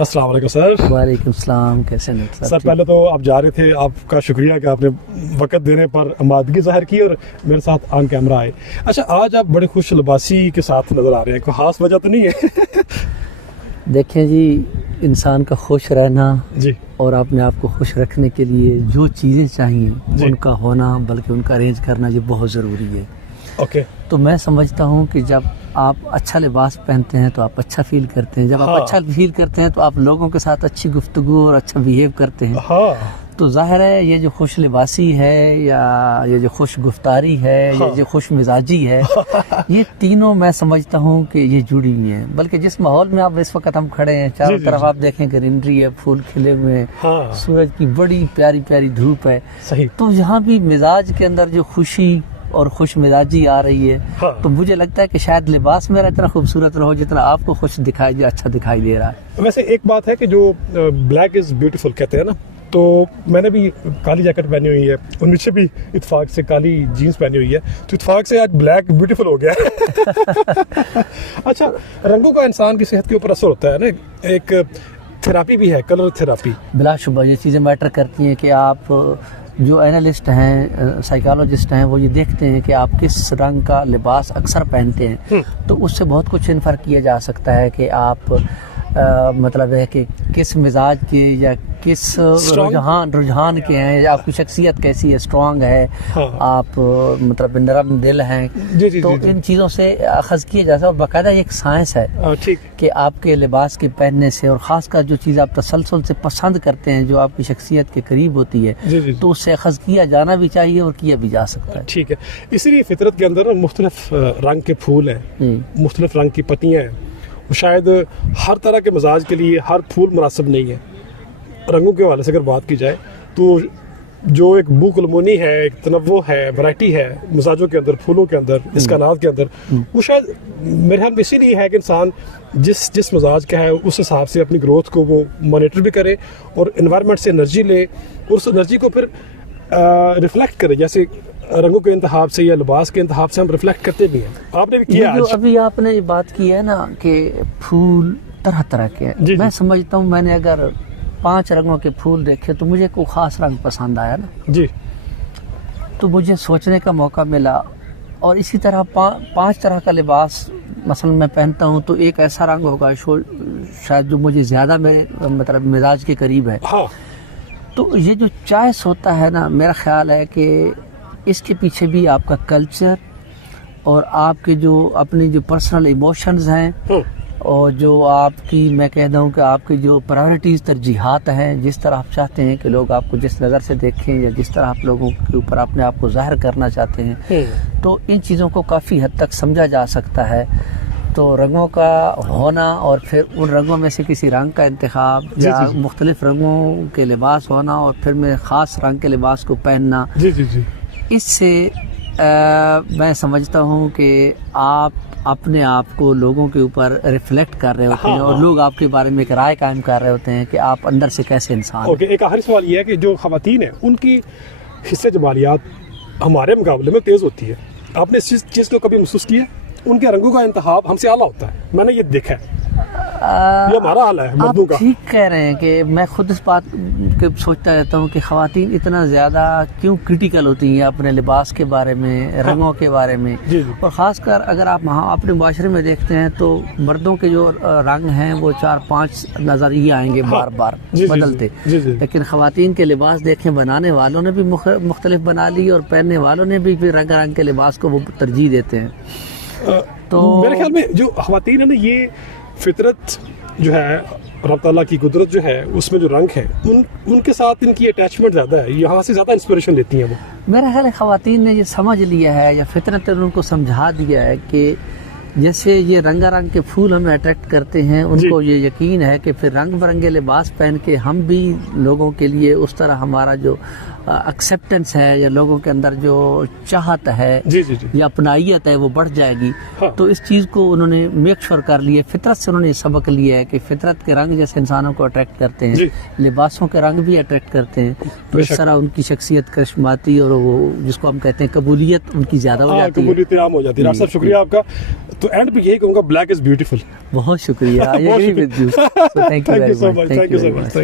अस्सलाम वालेकुम सर। वालेकुम सलाम। कैसे हैं सर? पहले तो आप जा रहे थे, आपका शुक्रिया कि आपने वक्त देने पर आमादगी ज़ाहिर की और मेरे साथ ऑन कैमरा आए। अच्छा, आज आप बड़े खुश लिबासी के साथ नज़र आ रहे हैं, कोई ख़ास वजह तो नहीं है? देखें जी, इंसान का खुश रहना जी और अपने आप को खुश रखने के लिए जो चीज़ें चाहिए उनका होना, बल्कि उनका अरेंज करना, ये बहुत ज़रूरी है। ओके। तो मैं समझता हूँ कि जब आप अच्छा लिबास पहनते हैं तो आप अच्छा फील करते हैं। जब आप अच्छा फील करते हैं तो आप लोगों के साथ अच्छी गुफ्तगू और अच्छा बिहेव करते हैं। तो जाहिर है ये जो खुश लिबासी है या ये जो खुश गुफ्तारी है, ये जो खुश मिजाजी है, ये तीनों मैं समझता हूँ कि ये जुड़ी हुई हैं। बल्कि जिस माहौल में आप इस वक्त हम खड़े हैं, चारों तरफ आप देखें ग्रीनरी है, फूल खिले हुए हैं, सूरज की बड़ी प्यारी प्यारी धूप है। सही। तो यहाँ भी मिजाज के अंदर जो खुशी और खुश मिजाजी आ रही है, तो मुझे लगता है कि शायद लिबास मेरा इतना खूबसूरत रहो जितना आपको खुश दिखाई दे, अच्छा दिखाई दे रहा है। वैसे एक बात है कि जो ब्लैक इज़ ब्यूटीफुल कहते हैं ना, तो मैंने भी काली जैकेट पहनी हुई है और नीचे भी इत्तेफाक से काली जीन्स पहनी हुई है, तो इत्तेफाक से आज ब्लैक ब्यूटीफुल हो गया है। अच्छा, रंगों का इंसान की सेहत के ऊपर असर होता है ना, एक थेरापी भी है, कलर थेरापी। बिलाशुबा ये चीज़ें मैटर करती हैं कि आप जो एनालिस्ट हैं, साइकोलॉजिस्ट हैं, वो ये देखते हैं कि आप किस रंग का लिबास अक्सर पहनते हैं, तो उससे बहुत कुछ इन्फर किया जा सकता है कि आप मतलब है कि किस मिजाज के या किस रुझान के हैं, या आपकी शख्सियत कैसी है, स्ट्रांग है, आप मतलब नरम दिल हैं। तो इन चीज़ों से अखज़ किया जा सकता है। और बाकायदा एक साइंस है कि आपके लिबास के पहनने से, और ख़ासकर जो चीज़ आप तसलसल से पसंद करते हैं, जो आपकी शख्सियत के करीब होती है, तो उससे अखज़ किया जाना भी चाहिए और किया भी जा सकता है। ठीक है। इसीलिए फितरत के अंदर मुख्तलिफ रंग के फूल हैं, मुख्तलिफ रंग की पत्तियाँ हैं। शायद हर तरह के मिजाज के लिए हर फूल मुनासिब नहीं है। रंगों के हवाले से अगर बात की जाए तो जो एक बुकलमोनी है, एक तनव्वो है, वैरायटी है मिजाजों के अंदर, फूलों के अंदर, इसकानात के अंदर, वो शायद मेरे ख्याल में इसीलिए है कि इंसान जिस मिजाज का है उस हिसाब से अपनी ग्रोथ को वो मॉनिटर भी करे और एनवायरनमेंट से एनर्जी ले और उस एनर्जी को फिर रिफ्लेक्ट करे। जैसे रंगों के इंतखाब से या लिबास के इंतखाब से हम रिफ्लेक्ट करते भी हैं। आपने भी किया जो अभी आपने ये बात की है ना कि फूल तरह तरह के हैं, मैं समझता हूँ मैंने अगर 5 रंगों के फूल देखे तो मुझे कोई ख़ास रंग पसंद आया ना जी, तो मुझे सोचने का मौका मिला। और इसी तरह 5 तरह का लिबास मसलन मैं पहनता हूँ तो एक ऐसा रंग होगा शायद जो मुझे ज़्यादा मेरे मतलब मिजाज के करीब है। तो ये जो चॉइस होता है ना, मेरा ख्याल है कि इसके पीछे भी आपका कल्चर और आपके जो अपने जो पर्सनल इमोशंस हैं और जो आपकी, मैं कहता हूँ कि आपकी जो प्रायोरिटीज़, तरजीहात हैं, जिस तरह आप चाहते हैं कि लोग आपको जिस नज़र से देखें या जिस तरह आप लोगों के ऊपर अपने आप को ज़ाहिर करना चाहते हैं, तो इन चीज़ों को काफ़ी हद तक समझा जा सकता है। तो रंगों का होना और फिर उन रंगों में से किसी रंग का इंतखाब या मुख्तलिफ रंगों के लिबास होना और फिर में ख़ास रंग के लिबास को पहनना, इससे मैं समझता हूँ कि आप अपने आप को लोगों के ऊपर रिफ्लेक्ट कर रहे होते हैं और लोग आपके बारे में एक राय कायम कर रहे होते हैं कि आप अंदर से कैसे इंसान हैं। एक आखिरी सवाल ये है कि जो ख़वातीन हैं उनकी हिस्से जमालियात हमारे मुकाबले में तेज़ होती है। आपने इस चीज़ को कभी महसूस किया? उनके रंगों का इंतखाब हमसे आला होता है, मैंने ये देखा है। ये हमारा हाल है मर्दों का। ठीक कह रहे हैं कि मैं खुद इस बात के सोचता रहता हूँ कि ख़वातीन इतना ज़्यादा क्यों क्रिटिकल होती हैं अपने लिबास के बारे में, रंगों के बारे में। और ख़ासकर अगर आप वहाँ अपने माशरे में देखते हैं तो मर्दों के जो रंग हैं वो 4-5 नज़र ही आएंगे बार बार बदलते, लेकिन ख़वातीन के लिबास देखें, बनाने वालों ने भी मुख्तलिफ बना ली और पहनने वालों ने भी रंग रंग के लिबास को वो तरजीह देते हैं। तो मेरे ख्याल में जो ख़वातीन है ना, ये फितरत जो है, रब ताला की कुदरत जो है, उसमें जो रंग है उनके साथ इनकी अटैचमेंट ज़्यादा है, यहाँ से ज़्यादा इंस्पिरेशन लेती हैं वो। मेरा ख्याल है ख़वातीन ने ये समझ लिया है या फितरत ने उनको समझा दिया है कि जैसे ये रंगारंग के फूल हमें अट्रैक्ट करते हैं, उनको ये यकीन है कि फिर रंग बिरंगे लिबास पहन के हम भी लोगों के लिए उस तरह हमारा जो एक्सेप्टेंस है या लोगों के अंदर जो चाहत है या अपनाइयत है वो बढ़ जाएगी। तो इस चीज़ को उन्होंने मेक श्योर कर लिया, फितरत से उन्होंने सबक लिया है कि फितरत के रंग जैसे इंसानों को अट्रैक्ट करते हैं, लिबासों के रंग भी अट्रैक्ट करते हैं। तो इस तरह उनकी शख्सियत करिश्माती और वो जिसको हम कहते हैं कबूलियत उनकी ज़्यादा हो जाती है, कबूलियत आम हो जाती है। डॉक्टर साहब शुक्रिया आपका। तो एंड पे यही कहूँगा, ब्लैक इज ब्यूटीफुल। बहुत शुक्रिया, I agree with you, so thank you very much, thank you so much.